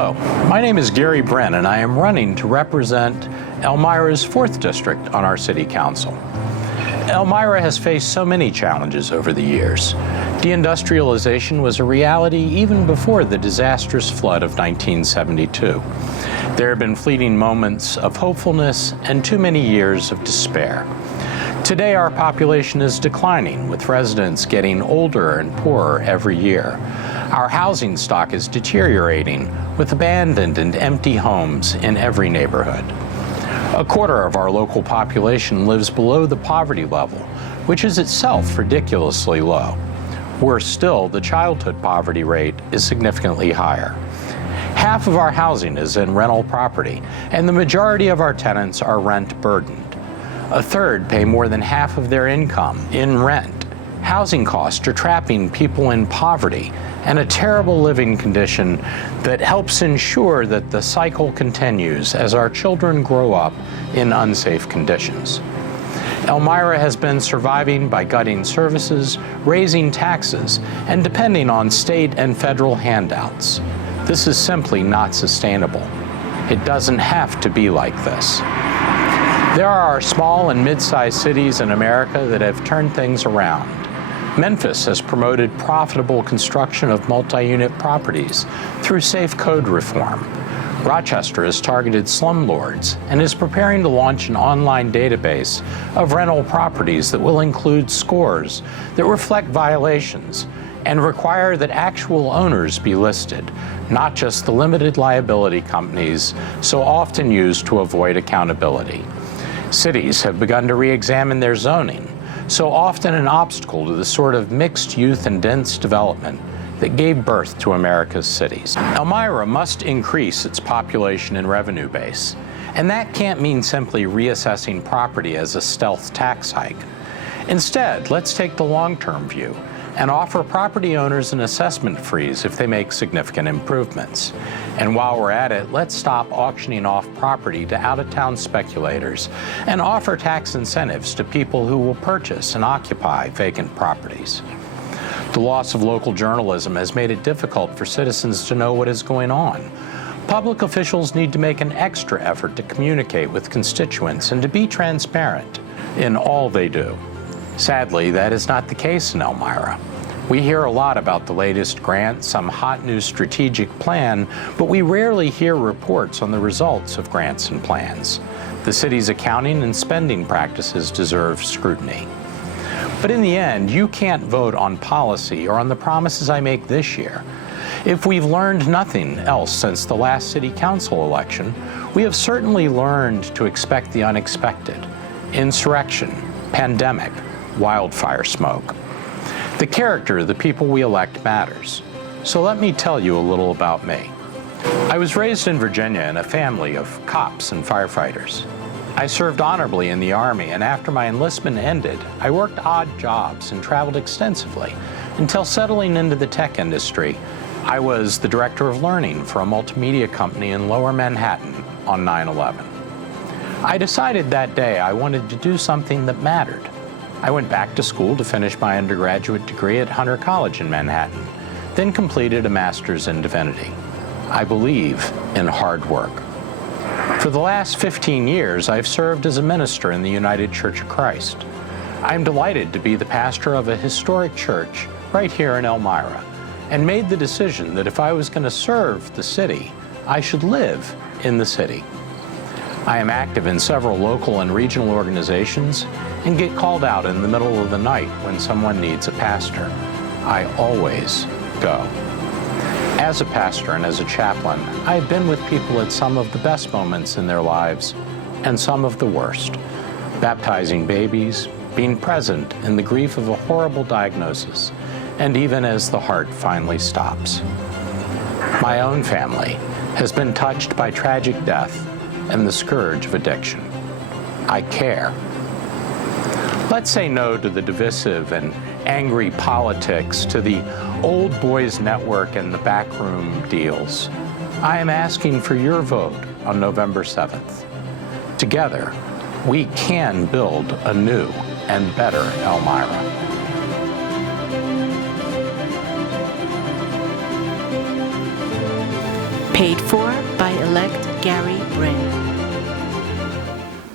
Hello, my name is Gary Brinn, and I am running to represent Elmira's 4th District on our City Council. Elmira has faced so many challenges over the years. Deindustrialization was a reality even before the disastrous flood of 1972. There have been fleeting moments of hopefulness and too many years of despair. Today, our population is declining, with residents getting older and poorer every year. Our housing stock is deteriorating, with abandoned and empty homes in every neighborhood. A quarter of our local population lives below the poverty level, which is itself ridiculously low. Worse still, the childhood poverty rate is significantly higher. Half of our housing is in rental property, and the majority of our tenants are rent-burdened. A third pay more than half of their income in rent. Housing costs are trapping people in poverty and a terrible living condition that helps ensure that the cycle continues as our children grow up in unsafe conditions. Elmira has been surviving by gutting services, raising taxes, and depending on state and federal handouts. This is simply not sustainable. It doesn't have to be like this. There are small and mid-sized cities in America that have turned things around. Memphis has promoted profitable construction of multi-unit properties through safe code reform. Rochester has targeted slumlords and is preparing to launch an online database of rental properties that will include scores that reflect violations and require that actual owners be listed, not just the limited liability companies so often used to avoid accountability. Cities have begun to re-examine their zoning, so often an obstacle to the sort of mixed youth and dense development that gave birth to America's cities. Elmira must increase its population and revenue base, and that can't mean simply reassessing property as a stealth tax hike. Instead, let's take the long-term view and offer property owners an assessment freeze if they make significant improvements. And while we're at it, let's stop auctioning off property to out-of-town speculators and offer tax incentives to people who will purchase and occupy vacant properties. The loss of local journalism has made it difficult for citizens to know what is going on. Public officials need to make an extra effort to communicate with constituents and to be transparent in all they do. Sadly, that is not the case in Elmira. We hear a lot about the latest grant, some hot new strategic plan, but we rarely hear reports on the results of grants and plans. The city's accounting and spending practices deserve scrutiny. But in the end, you can't vote on policy or on the promises I make this year. If we've learned nothing else since the last city council election, we have certainly learned to expect the unexpected: insurrection, pandemic, wildfire smoke. The character of the people we elect matters. So let me tell you a little about me. I was raised in Virginia in a family of cops and firefighters. I served honorably in the Army, and after my enlistment ended, I worked odd jobs and traveled extensively until settling into the tech industry. I was the director of learning for a multimedia company in Lower Manhattan on 9/11. I decided that day I wanted to do something that mattered. I went back to school to finish my undergraduate degree at Hunter College in Manhattan, then completed a master's in divinity. I believe in hard work. For the last 15 years, I've served as a minister in the United Church of Christ. I'm delighted to be the pastor of a historic church right here in Elmira, and made the decision that if I was going to serve the city, I should live in the city. I am active in several local and regional organizations and get called out in the middle of the night when someone needs a pastor. I always go. As a pastor and as a chaplain, I've been with people at some of the best moments in their lives and some of the worst. Baptizing babies, being present in the grief of a horrible diagnosis, and even as the heart finally stops. My own family has been touched by tragic death and the scourge of addiction. I care. Let's say no to the divisive and angry politics, to the old boys network and the backroom deals. I am asking for your vote on November 7th. Together, we can build a new and better Elmira. Paid for by elect Gary Brinn.